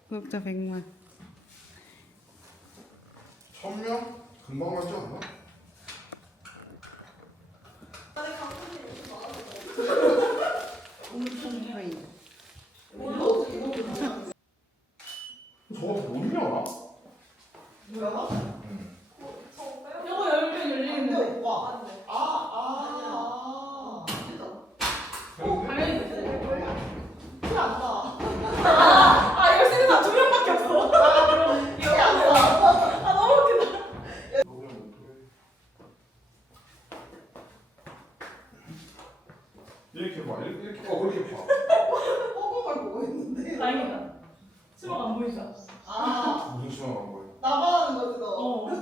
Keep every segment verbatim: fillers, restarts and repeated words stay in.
구독자 백만. 천 명? 금방 하지 않나? 저거 못 열어? 뭐야? 응. 이거 열면 열리는데 오빠. 네. 아, 아, 아. 어, 당연히 될 거야. 티안 나. 아, 이거 쓰는 사람 두 명밖에 없어. 아, 그럼 이거 안 나. 아, 너무 웃긴다. 이렇게 봐, 이렇게, 이렇게 봐, 그렇게 봐. 뽀뽀걸 보고 있는데. 다행이다. 수박 안 보인다. 아, 무슨 치마 간 거야? 나만 하는 거지, 너. 어.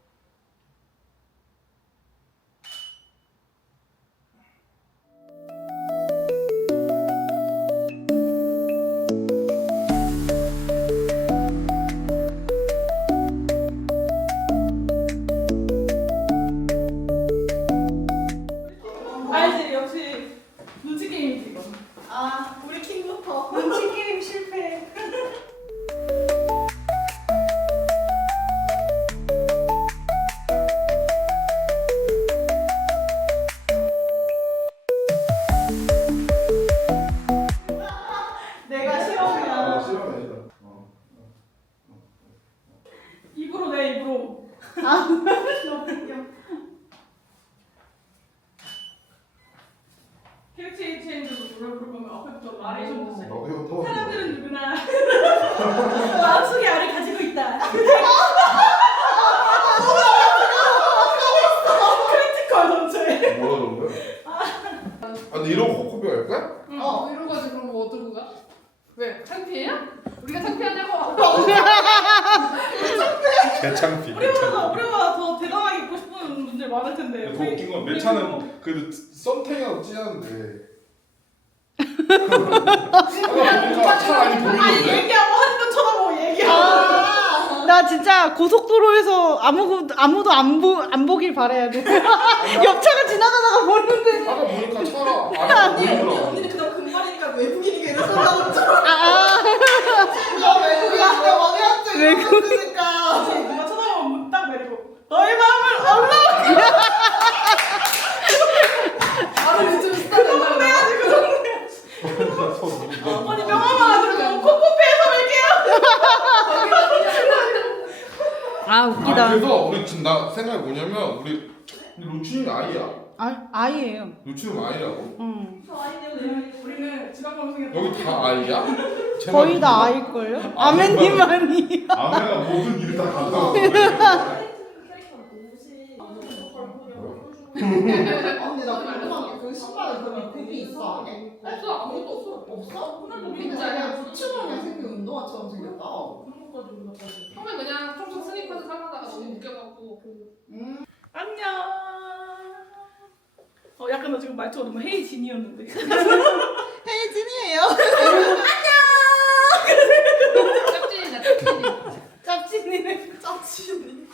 알지? 역시 눈치 게임이지 이거. 아, 우리 킹부터. 눈치 게임 실패. 내가 아, 싫어하면 싫어하네, 싫어. 어. 입으로 내 입으로. 아, 너무 웃겨. 캐릭터 체인지도 노래 부르면 앞에부터 나레이션 듣지. 너 이거 더. 사람들은 누구나 마음속에 알을 가지고 있다. 크리티컬 전체. 뭐라 그런데? 아, 근데 이런 거 코코비가 할까? 응. 어, 이런 거지. 그럼 뭐 어쩌고 가? 왜? 창피해요? 우리가 창피하냐고? 개창피. 우리보다 우리보다 더 대단하게 입고 싶은 분들 많을 텐데. 더 웃긴 건 내 차는 그래도 썸탱이라고 찌하는데. 보니까 차 안이 아니 보이는데? 얘기하고 하는 건 쳐다보고 얘기하고. 아, 나 진짜 고속도로에서 아무 아무도 안 보 안 보길 바라야 돼. 옆차가 지나가다가 보는데. 아까 보니까 차가 안이 보이더라고. 언니는 그다음 금발이니까 외국인이게 이러셨다고 줄. 아, 나 외국인한테 왕이한테 외국- 이러셨으니까. 누가 쳐다보면 문 딱 내리고 너의 마음을 얼른. 나는 요즘 스타 된다. 해야지 그 정도. 아니 명함 하나 들고 코코피에서 뵐게요. 아 아, 웃기다. 그래서 우리 지금 나 생각이 뭐냐면 우리 루치는 아이야. 아 아이예요. 루치는 아이라고. 응. 저 아이인데 우리는 지방 방송에 여기 다 아이야? 거의 다 아이걸요? 아멘님만이. 아메가 모든 일을 다 가져가고. 언니 나 궁금한 게 그 신발에 그러면 굽이 있어 안에? 없어. 아무것도 없어. 없어? 진짜 진짜 그냥 부츠형이 생긴 운동화처럼 생겼다. 처음에 그냥 평소 스니커즈 사려다가 너무 웃겨갖고 음. 안녕. 어 약간 나 지금 말투가 너무 헤이진이었는데. 헤이진이에요. 짭진이다. 짭진이. 짭진이네. 짭진이.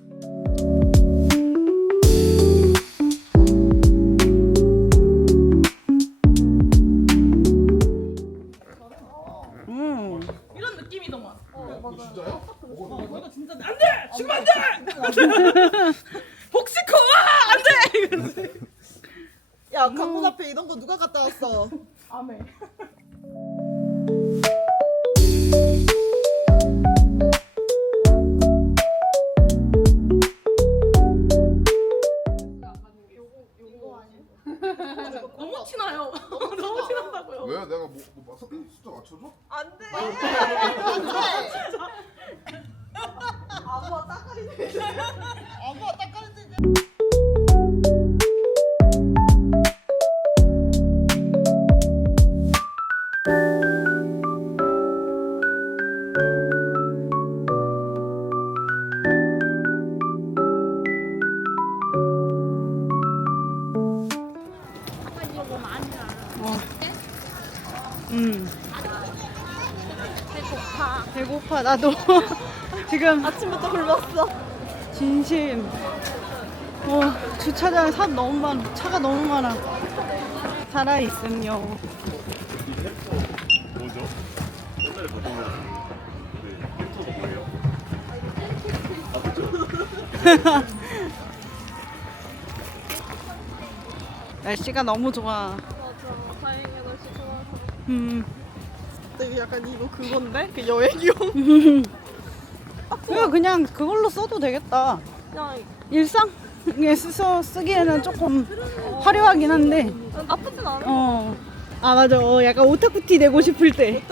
응. 이런 느낌이더만. 어, 진짜요? 어, 이거 진짜 안돼. 지금 안돼. 복식코 와 안돼. 야, 강문 앞에 이런 거 누가 갖다 놨어? 아메. 너무 티나요. 너무 티난다고요. 왜? 내가 뭐, 뭐 숫자 숫자 맞춰줘? 안 돼. 안 돼. 아무와 따까리 아무와 따까리 응. 배고파. 배고파 나도. 지금 아침부터 굶었어. 진심. 어, 주차장에 사람 너무 많아. 차가 너무 많아. 살아 있음요. 뭐죠? 옛날에 보던 거 날씨가 너무 좋아. 맞아. 다행이야 날씨 좋아서. 음. 되게 약간 이거 그건데? 그 여행용? 이거 그냥 그걸로 써도 되겠다. 그냥 일상에 쓰서 쓰기에는 조금 화려하긴 한데. 나쁘진 않아. 어. 아 맞아. 어, 약간 오타쿠티 내고 싶을 때.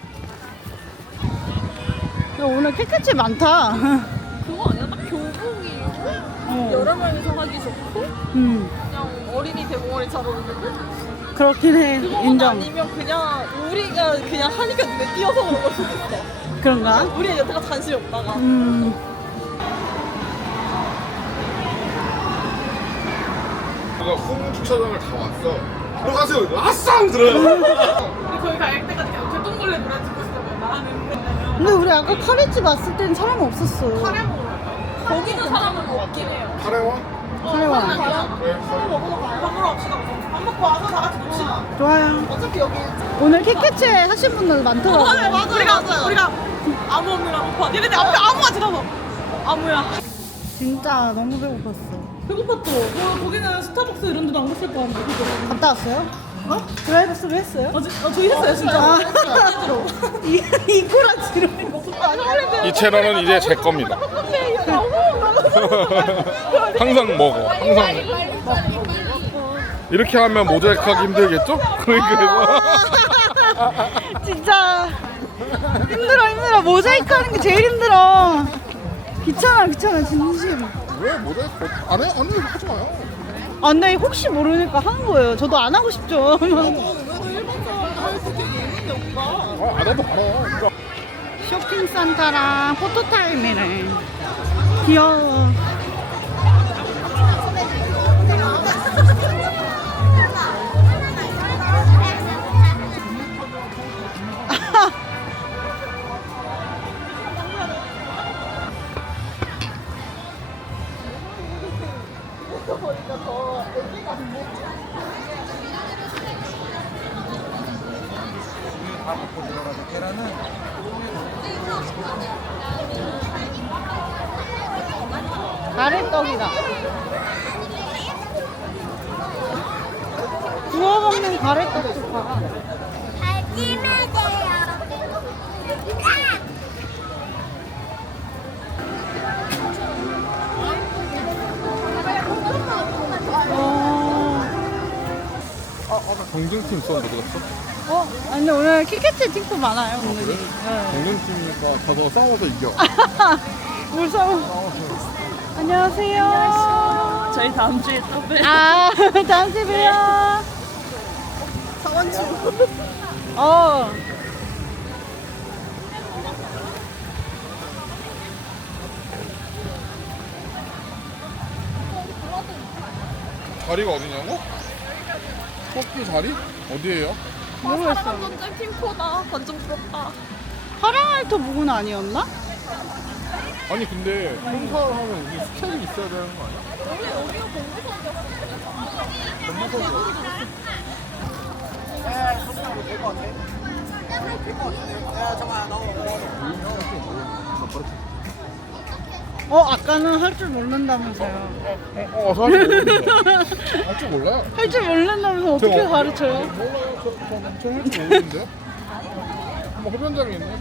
야, 오늘 캐캐치 많다. 그거 아니야? 딱 교복이 어. 여름에서 하기 좋고 음. 그냥 어린이 대봉원이 잘 어울리고. 그렇긴 해. 그거만 인정. 아니면 그냥 우리가 그냥 하니까 눈에 띄어서 그런 걸 수도 있어. 그런가? 우리 여태가 관심이 없다가. 음. 우리가 후문 주차장을 다 왔어. 들어가세요. 아싸 들어요. 우리 거기 갈 때까지 그냥 개똥벌레 노래 듣고 있었다고 나는. 근데 우리 아까 카레집 왔을 땐 사람 없었어. 카레 먹으러 갈까? 거기는 사람은 없긴 해요. 카레와? 카레와. 네. 먹으러 갑시다. 밥 먹고 와서 다 같이 놉시다. 좋아요. 어차피 여기. 오늘 캐캐치 하신 분들 많더라고. 맞아요, 맞아요. 우리가 우리가 아무 없는 아무파. 얘네들 앞에 아무가 지나서 아무야. 진짜 너무 배고팠어. 배고팠죠. 뭐 거기는 스타벅스 이런 데도 안 갔을 거 아니에요. 그죠? 갔다 왔어요? 어? 드라이브스루 했어요? 아, 지- 아, 저희 했어요 진짜. 아. 진짜로. 이, 이 꼬라지로. 이 채널은 이제 제 겁니다. 항상 먹어. 항상 먹어. 이렇게 하면 모자이크하기 힘들겠죠? 그러니까 진짜 힘들어 힘들어. 모자이크 하는 게 제일 힘들어. 귀찮아 귀찮아 진심. 왜 모자이크 안 해? 안 해? 하지 마요. 아 근데 혹시 모르니까 하는 거예요. 저도 안 하고 싶죠. 아, 안 해도 알아요. 쇼핑 산타랑 포토 타임이네. 귀여워. 가래떡이다. 구워 먹는 가래떡도 봐라. 어, 경쟁팀 있었는데 어디 갔어? 어? 아니, 근데 오늘 키캐치 팀도 많아요. 오늘이. 네. 경쟁팀이니까 가서 싸워서 이겨. 무서워. 안녕하세요. 저희 다음 주에 또 봬요. 아, 다음 주에 봬요. 자원추. 어. 자리가 어디냐고? 토끼 자리? 어디에요? 모르겠어. 완전 핑크다. 완전 부럽다. 파랑알토 부근 아니었나? 아니 근데 행사를 하면 우리 스케일이 있어야 되는 거 아니야? 어, 아까는 할 줄 모른다면서요. 어, 어 사실 모르는데. 할줄 몰라요. 할 줄 모른다면서 어떻게 저- 가르쳐요? 몰라요. 저, 저는 엄청 할줄 모르는데요? 뭐 흡연장이 있네.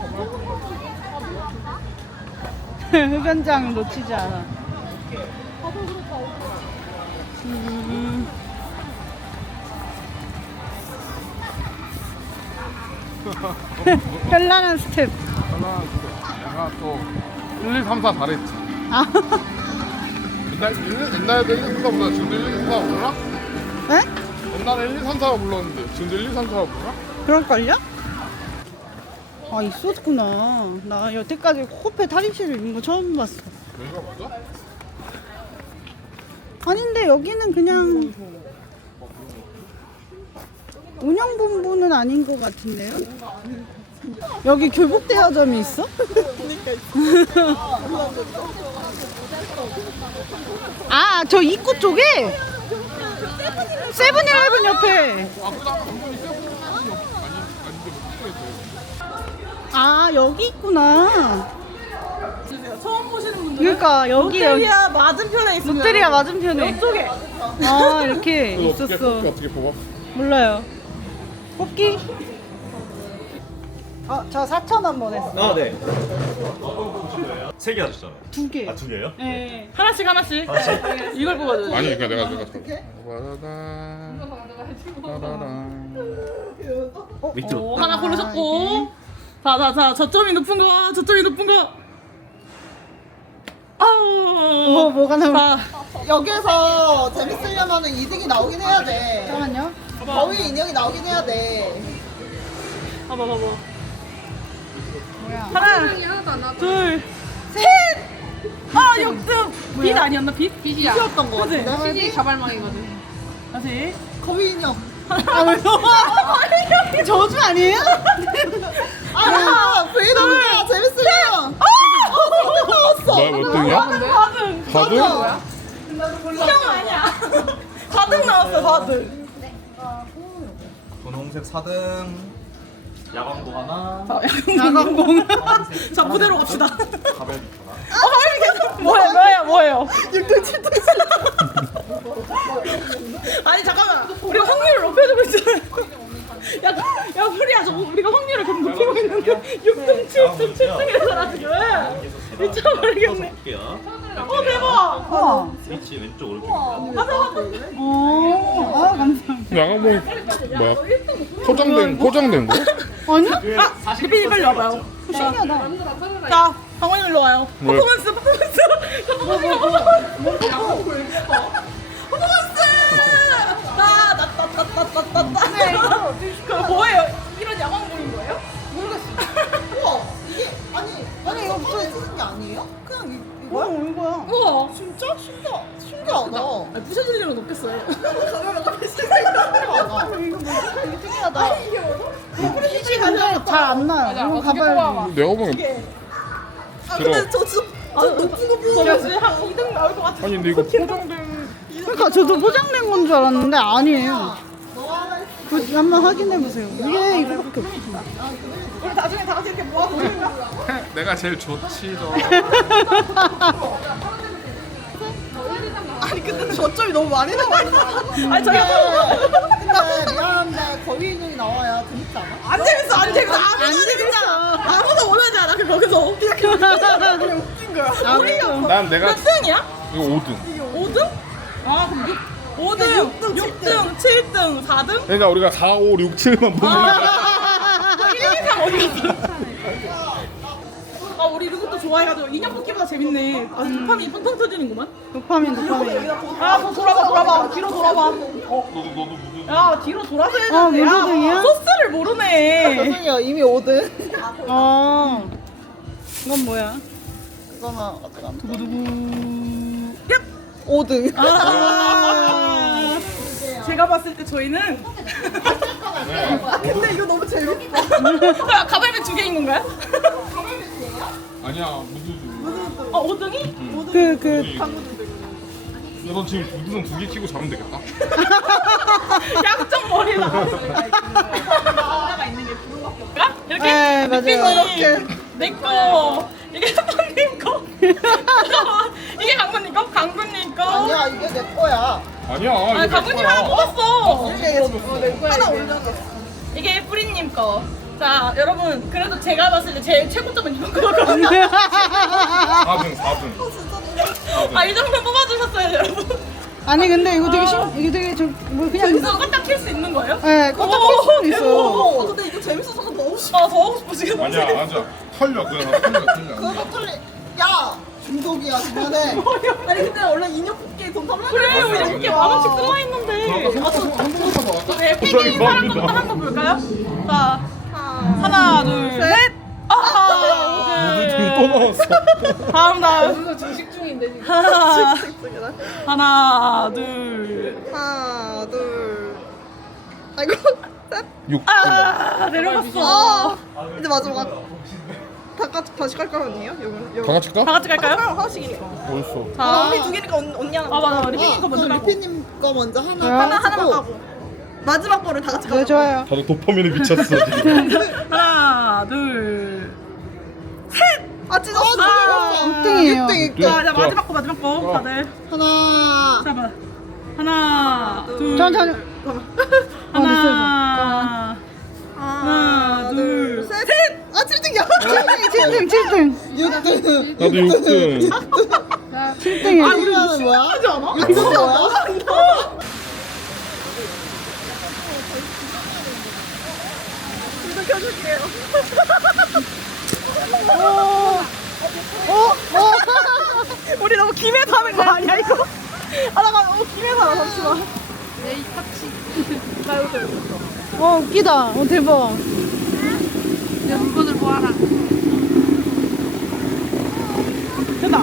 가면. 흡연장 놓치지 않아. 음. 현란한 스텝. 하나, 내가 또 일, 이, 삼, 사 잘했지. 아, 옛날, 일, 옛날에 일, 이, 삼, 사 몰라. 지금도 일, 이, 삼, 사 몰라? 에? 옛날에 일, 이, 삼, 사가 불렀는데 지금도 일, 이, 삼, 사가 몰라? 그럴걸요? 아, 있었구나. 나 여태까지 코페 탈의실을 입은 거 처음 봤어. 여기가 맞아? 아닌데 여기는 그냥 운영본부는 아닌 것 같은데요? 여기 교복대여점이 있어? 아, 저 입구 쪽에 세븐일레븐 옆에. 아, 여기 있구나. 처음 보시는 사시는 분들. 그러니까 여기 여기 롯데리아 맞은편에 있어. 롯데리아 맞은편에. 이쪽에. 아 이렇게 이거 어떻게 있었어. 뽑기 어떻게 뽑아? 몰라요. 뽑기? 아, 저 사천 원 보냈어. 아, 네. 세 개 하셨잖아요. 두 개. 아, 두 개요? 네. 하나씩 하나씩. 하나씩? 이걸 뽑아줘. 아니 그러니까 내가 내가 어떻게? 와다다 와다다 밑으로. 오, 하나 고르셨고. 자, 자, 자, 저점이 높은 거, 저점이 높은 거. 아우. 뭐 뭐가 나올? 자, 여기에서 재밌으려면 이등이 나오긴 해야 돼. 잠깐만요. 거위 인형이 나오긴 해야 돼. 봐봐, 봐봐. 뭐야? 하나, 사랑이 하나도 안 나왔다. 둘, 셋. 아, 역등. 빛 아니었나? 빛? 빛이야. 귀여웠던 거 그치? 같은데? 빛이 자발망이거든. 다시. 거위 인형. 아, 왜 너? 저주 아니에요? 아, 브이로그가 재밌으면. 나왔어. 뭐야 몇 등이야? 사등. 사 등? 수정 아니야. 사등 나왔어, 사등. 분홍색 사 등. 야광도 하나. 야광봉. 자, 무대로 갑시다. 가벨 하나. 어, 이게 뭐예요, 뭐예요, 뭐예요? 육 등, 칠 등. 아니, 잠깐만. 우리가 확률을 높여주고 있잖아요. 야, 야, 우리야, 저 우리가 확률을 계속 높이고 있는데 육 등, 칠 등, 칠 등이라서 지금 미쳐버리겠네. 볼게요. 어, 대박. 우와. 스위치 왼쪽 오른쪽입니다. 오. 아 감사합니다. 양아몽 뭐야? 포장된 포장된 거? 아니요? 아, 리피님 빨리 와봐요. 신기하다. 만들어 털어라. 자, 강원님 일로 와요. 왜? 퍼포먼스, 퍼포먼스. 퍼포먼스. 나, 나, 나, 나, 나, 나, 나, 나. 그 뭐예요? 이런 야광봉인 거예요? 우와, 이게, 아니, 아니, 이거 무슨 쓰는 게 아니에요? 그냥 이, 뭐야 이거야? 이거야? 우와. 진짜? 신기하, 신기하다. 아, 부셔질 일은 없겠어요. 신기하다. 특이하다. 피지 근데 잘 안 나요. 맞아, 이거 어떻게 가봐야지. 뽑아봐. 내가 보면 아, 들어. 근데 저 진짜 저 높은 거 보고. 저 지금 한 이 등 나올 것 같아. 아니 근데 이거 포장된 그러니까 저도 포장된 건 줄 알았는데 아니에요. 너 하나 했어. 그, 한번 확인해 보세요. 이게 이거밖에 없어. 우리 나중에 다 같이 이렇게 모아서 오는 거야. 내가 제일 좋지 너. 아니, 근데 저점이 너무 많이 나와있는 아니, 저희가 근데 미안한데 거위 인형이 나와야 재밌지 않아? 안 재밌어, 안 재밌어. 아무도 안 재밌어. 아무도 원하지 않아. 그 거기서 이렇게 웃긴 거야. 아, 그래요? 난 내가 몇 등이야? 이거 오 등. 오 등? 아, 그럼 육, 오 등, 육 등, 칠 등, 사 등? 그러니까 우리가 사, 오, 육, 칠만 보는 거야. 일, 이, 삼 어디 갔어? 아, 우리 이것도 좋아해가지고 인형 뽑기보다 재밌네. 아, 도파민이 펑펑 터지는구만. 도파민 도파민. 아, 더 돌아봐, 돌아봐. 뒤로 돌아봐. 야, 뒤로 돌아서 해야 아, 되는데. 무슨 등이야? 소스를 모르네. 죄송해요, 이미 오 등. 어. 이건 뭐야? 이거는 어떻게 하면 두구두구. 오 등. 아, 제가 봤을 때 저희는 근데 이거 너무 재밌어. 아, 가발면 두 개인 건가요? 아니야 무두두. 어, 오 등이? 그 그 너 지금 무두는 두 개 키고 자면 되겠다. 약점 머리 나가. 있는 게 부러밖에 없다. 이렇게. 네, 맞아요. 이렇게. 내 거. 이게 선생님 거. 이게 강군님 거? 강군님 거. 아니야, 이게 내 거야. 아니야. 아, 강군님 하나 뽑았어. 이게 하나 올려놨어. 이게 뿌리님 거. 자, 여러분, 그래도 제가 봤을 때 제일 최고점은 이번 거거든요. 사 등, 사 등. 아, 이 정도 뽑아주셨어요, 여러분. 아니 근데 이거 되게 신 이게 되게 좀뭐 그냥 재밌어. 껐다 킬 수 있는 거예요? 네, 껐다 킬 수는 있어요. 어, 근데 이거 재밌어서 더 하고 싶어. 아, 더 하고 싶어, 지금. 아니야, 맞아. 털려 그냥 털려 털려. 그거 털리. 야, 중독이야, 그만해. 아니, 근데 원래 인형 뽑기 돈 털려. 그래요, 이렇게 만 원씩 들어와 있는데. 네, 피디 사람 것부터 한번 볼까요? 자, 하나, 둘, 셋. 아, 무두두 또 나왔어. 다음 다음. 그래서 중식 중인데 지금. 하나, 하나, 둘. 하나, 둘. 아이고, 셋. 육. 아, 내려갔어. 이제 마지막. 다 같이 다시 깔 거 아니에요? 요거, 다 같이 까? 다 같이 갈까요? 하나씩이니까. 어딨어? 자, 언니 두 개니까 언, 언니 하나. 아, 맞아. 리피님 거 먼저 그 하고. 리피님 거 먼저 하나. 하나, 하나만 까고. 마지막 거를 다 같이 네, 좋아요. 다들 도파민에 미쳤어 지금. 하나, 둘. 아 찢었어. 아, 육 등이에요. 육 등, 육 등. 자, 자 마지막 거 마지막 거 다들. 하나. 자 봐. 하나, 둘. 천천히. 하나. 하나, 둘, 셋. 아 칠 등이야. 칠 등, 칠 등. 육 등. 나도 육 등. 칠 등이에요. 아 우리 하는 뭐야? 하지 않아? 육 등 뭐야? 이거 켜줄게요. 어? 어? 우리 너무 김에서 하는 거 아니야 이거? 아, 나 너무 김에서 하나 잠시만. 에이 터치. 나 이거 들고. 어, 웃기다. 어, 대박. 내 물건을 보아라. 됐다.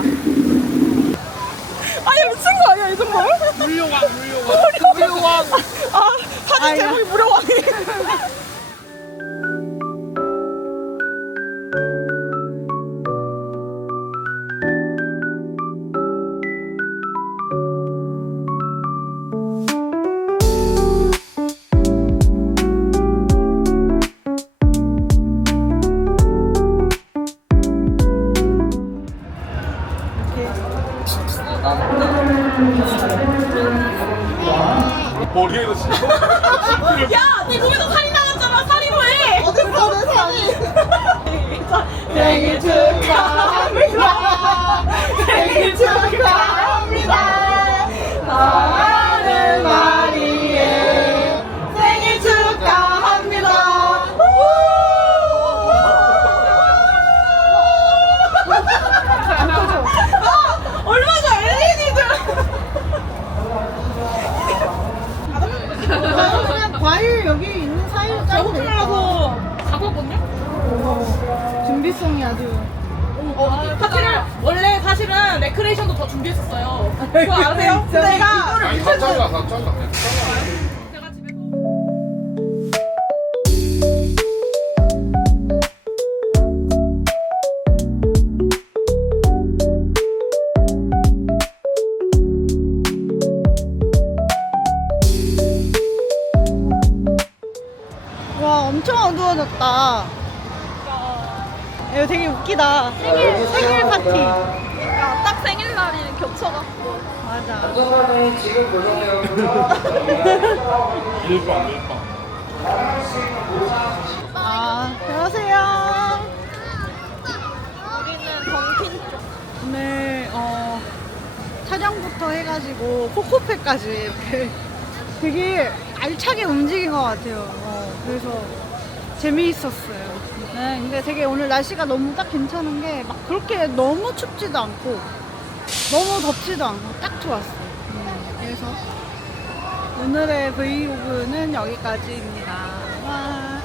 아니 미친 거 아니야 이 정도면? 물려왕 물려왕. 무료왕. 아 사진 아야. 제목이 무료왕이. 머리에도 진짜. 야, 내 몸에서 살이 나왔잖아. 살이로 해. 어딨어 내 살이? 생일 축하합니다. 생일 축하합니다. 사랑하는 마리에 생일 축하합니다. 아, 얼마 전 엘이디들. 그냥 과일 여기 있는 사이로 짜고 되겠다. 배고프면서 가거든요. 준비성이 아주. 어, 사실은 원래 사실은 레크레이션도 더 준비했었어요. 그거 아세요? 제가 아니 다 잘라 다 잘라. 제가 집에서 와, 엄청 어두워졌다. 이거 되게 웃기다. 생일, 생일 파티. 그러니까 딱 생일날이 겹쳐갖고 맞아. 일방 일방. 아, 안녕하세요. 우리는 덩킨 쪽. 오늘, 어, 촬영부터 해가지고, 코코페까지 이렇게 되게 알차게 움직인 것 같아요. 어, 그래서 재미있었어요. 네, 근데 되게 오늘 날씨가 너무 딱 괜찮은 게 막 그렇게 너무 춥지도 않고 너무 덥지도 않고 딱 좋았어요. 음, 그래서 오늘의 브이로그는 여기까지입니다. 와.